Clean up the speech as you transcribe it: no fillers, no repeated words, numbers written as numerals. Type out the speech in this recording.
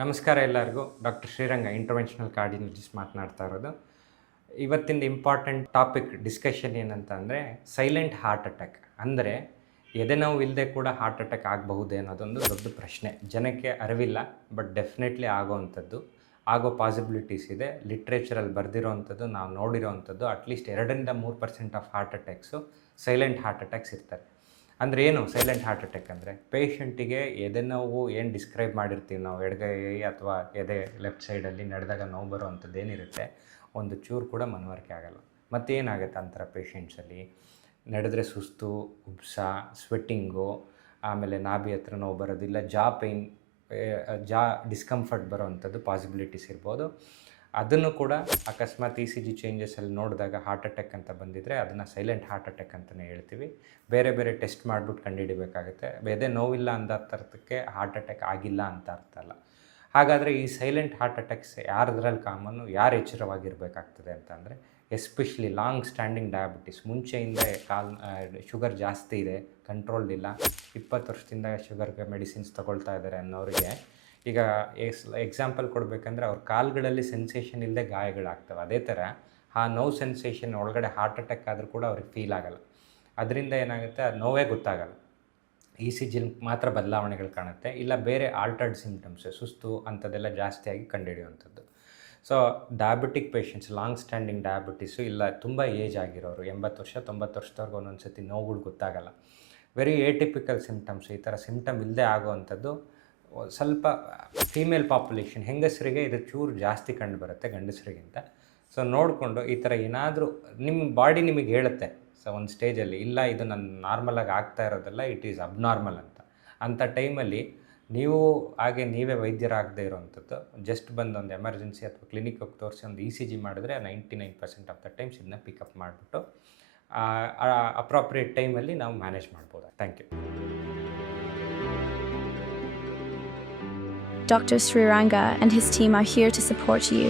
ನಮಸ್ಕಾರ ಎಲ್ಲರಿಗೂ. Doctor Sriranga interventional cardiologist ಮಾತನಾಡ್ತಾ ಇರೋದು. ಇವತ್ತಿನ ಇಂಪಾರ್ಟೆಂಟ್ ಟಾಪಿಕ್ ಡಿಸ್ಕಷನ್ ಏನಂತ ಅಂದರೆ ಸೈಲೆಂಟ್ ಹಾರ್ಟ್ ಅಟ್ಯಾಕ್. ಅಂದರೆ ಎದೆನೋವು ಇಲ್ಲದೆ ಕೂಡ ಹಾರ್ಟ್ ಅಟ್ಯಾಕ್ ಆಗಬಹುದೇ ಅನ್ನೋದೊಂದು ದೊಡ್ಡ ಪ್ರಶ್ನೆ. ಜನಕ್ಕೆ ಅರಿವಿಲ್ಲ, ಬಟ್ ಡೆಫಿನೆಟ್ಲಿ ಆಗೋವಂಥದ್ದು, ಆಗೋ ಪಾಸಿಬಿಲಿಟೀಸ್ ಇದೆ. ಲಿಟ್ರೇಚರಲ್ಲಿ ಬರೆದಿರೋವಂಥದ್ದು, ನಾವು ನೋಡಿರೋವಂಥದ್ದು at least 2-3% of heart attacks silent heart attacks ಇರ್ತಾರೆ. ಅಂದರೆ ಏನು ಸೈಲೆಂಟ್ ಹಾರ್ಟ್ ಅಟ್ಯಾಕ್ ಅಂದರೆ? ಪೇಷಂಟಿಗೆ ಎದೆನೋವು ಏನು ಡಿಸ್ಕ್ರೈಬ್ ಮಾಡಿರ್ತೀವಿ ನಾವು, ಎಡಗೈ ಅಥವಾ ಎದೆ ಲೆಫ್ಟ್ ಸೈಡಲ್ಲಿ ನಡೆದಾಗ ನೋವು ಬರೋವಂಥದ್ದು ಏನಿರುತ್ತೆ, ಒಂದು ಚೂರು ಕೂಡ ಮನವರಿಕೆ ಆಗೋಲ್ಲ. ಮತ್ತೇನಾಗುತ್ತೆ ಅಂತಾರೆ ಪೇಷಂಟ್ಸಲ್ಲಿ? ನಡೆದ್ರೆ ಸುಸ್ತು, ಉಬ್ಸ, ಸ್ವೆಟ್ಟಿಂಗು, ಆಮೇಲೆ ನಾಭಿ ಹತ್ರ ನೋವು ಬರೋದಿಲ್ಲ, ಜಾ ಡಿಸ್ಕಂಫರ್ಟ್ ಬರೋವಂಥದ್ದು ಪಾಸಿಬಿಲಿಟೀಸ್ ಇರ್ಬೋದು. ಅದನ್ನು ಕೂಡ ಅಕಸ್ಮಾತ್ ECG ಚೇಂಜಸಲ್ಲಿ ನೋಡಿದಾಗ ಹಾರ್ಟ್ ಅಟ್ಯಾಕ್ ಅಂತ ಬಂದಿದ್ದರೆ ಅದನ್ನು ಸೈಲೆಂಟ್ ಹಾರ್ಟ್ ಅಟ್ಯಾಕ್ ಅಂತಲೇ ಹೇಳ್ತೀವಿ. ಬೇರೆ ಬೇರೆ ಟೆಸ್ಟ್ ಮಾಡಿಬಿಟ್ಟು ಕಂಡುಹಿಡಿಬೇಕಾಗುತ್ತೆ. ಎದೆ ನೋವಿಲ್ಲ ಅಂದ ಅರ್ಥಕ್ಕೆ ಹಾರ್ಟ್ ಅಟ್ಯಾಕ್ ಆಗಿಲ್ಲ ಅಂತ ಅರ್ಥ ಅಲ್ಲ. ಹಾಗಾದರೆ ಈ ಸೈಲೆಂಟ್ ಹಾರ್ಟ್ ಅಟ್ಯಾಕ್ಸ್ ಯಾರದ್ರಲ್ಲಿ ಕಾಮನ್ನು, ಯಾರು ಎಚ್ಚರವಾಗಿರಬೇಕಾಗ್ತದೆ ಅಂತಂದರೆ, ಎಸ್ಪೆಷಲಿ ಲಾಂಗ್ ಸ್ಟ್ಯಾಂಡಿಂಗ್ ಡಯಾಬಿಟಿಸ್, ಮುಂಚೆಯಿಂದ ಶುಗರ್ ಜಾಸ್ತಿ ಇದೆ, ಕಂಟ್ರೋಲ್ಡ್ ಇಲ್ಲ, 20 ವರ್ಷದಿಂದ ಶುಗರ್ಗೆ ಮೆಡಿಸಿನ್ಸ್ ತೊಗೊಳ್ತಾ ಇದ್ದಾರೆ ಅನ್ನೋರಿಗೆ, ಈಗ ಎಕ್ಸಾಂಪಲ್ ಕೊಡಬೇಕಂದ್ರೆ ಅವ್ರ ಕಾಲುಗಳಲ್ಲಿ ಸೆನ್ಸೇಷನ್ ಇಲ್ಲದೆ ಗಾಯಗಳಾಗ್ತವೆ. ಅದೇ ಥರ ಆ ನೋವು ಸೆನ್ಸೇಷನ್ ಒಳಗಡೆ ಹಾರ್ಟ್ ಅಟ್ಯಾಕ್ ಆದರೂ ಕೂಡ ಅವ್ರಿಗೆ ಫೀಲ್ ಆಗೋಲ್ಲ. ಅದರಿಂದ ಏನಾಗುತ್ತೆ, ಅದು ನೋವೇ ಗೊತ್ತಾಗಲ್ಲ. ECG ಮಾತ್ರ ಬದಲಾವಣೆಗಳು ಕಾಣುತ್ತೆ, ಇಲ್ಲ ಬೇರೆ ಆಲ್ಟರ್ಡ್ ಸಿಮ್ಟಮ್ಸ್, ಸುಸ್ತು ಅಂಥದ್ದೆಲ್ಲ ಜಾಸ್ತಿಯಾಗಿ ಕಂಡುಹಿಡಿಯುವಂಥದ್ದು. So diabetic patients, long standing diabetes, ಇಲ್ಲ ತುಂಬ ಏಜ್ ಆಗಿರೋರು, 80 ವರ್ಷ 90 ವರ್ಷದವ್ರಿಗೆ ಒಂದೊಂದು ಸತಿ ನೋವುಗಳು ಗೊತ್ತಾಗಲ್ಲ. ವೆರಿ ಏಟಿಪಿಕಲ್ ಸಿಮ್ಟಮ್ಸ್, ಈ ಥರ ಸಿಮ್ಟಮ್ ಇಲ್ಲದೆ ಆಗೋವಂಥದ್ದು ಸ್ವಲ್ಪ ಫೀಮೇಲ್ ಪಾಪ್ಯುಲೇಷನ್, ಹೆಂಗಸರಿಗೆ ಇದು ಚೂರು ಜಾಸ್ತಿ ಕಂಡು ಬರುತ್ತೆ ಗಂಡಸರಿಗಿಂತ. ಸೊ ನೋಡಿಕೊಂಡು ಈ ಥರ ಏನಾದರೂ ನಿಮ್ಮ ಬಾಡಿ ನಿಮಗೆ ಹೇಳುತ್ತೆ, ಸೊ ಒಂದು ಸ್ಟೇಜಲ್ಲಿ, ಇಲ್ಲ ಇದು ನನ್ನ ನಾರ್ಮಲಾಗಿ ಆಗ್ತಾ ಇರೋದಲ್ಲ, ಇಟ್ ಈಸ್ ಅಬ್ನಾರ್ಮಲ್ ಅಂತ. ಅಂಥ ಟೈಮಲ್ಲಿ ನೀವು ಹಾಗೆ ನೀವೇ ವೈದ್ಯರಾಗದೇ ಇರೋವಂಥದ್ದು, ಜಸ್ಟ್ ಬಂದು ಒಂದು ಎಮರ್ಜೆನ್ಸಿ ಅಥವಾ ಕ್ಲಿನಿಕ್ ಹೋಗಿ ತೋರಿಸಿ ಒಂದು ECG ಮಾಡಿದ್ರೆ 99% ಆಫ್ ದ ಟೈಮ್ಸ್ ಇದನ್ನ ಪಿಕಪ್ ಮಾಡಿಬಿಟ್ಟು ಅಪ್ರಾಪ್ರಿಯೇಟ್ ಟೈಮಲ್ಲಿ ನಾವು ಮ್ಯಾನೇಜ್ ಮಾಡ್ಬೋದು. Thank you. Dr. Sriranga and his team are here to support you.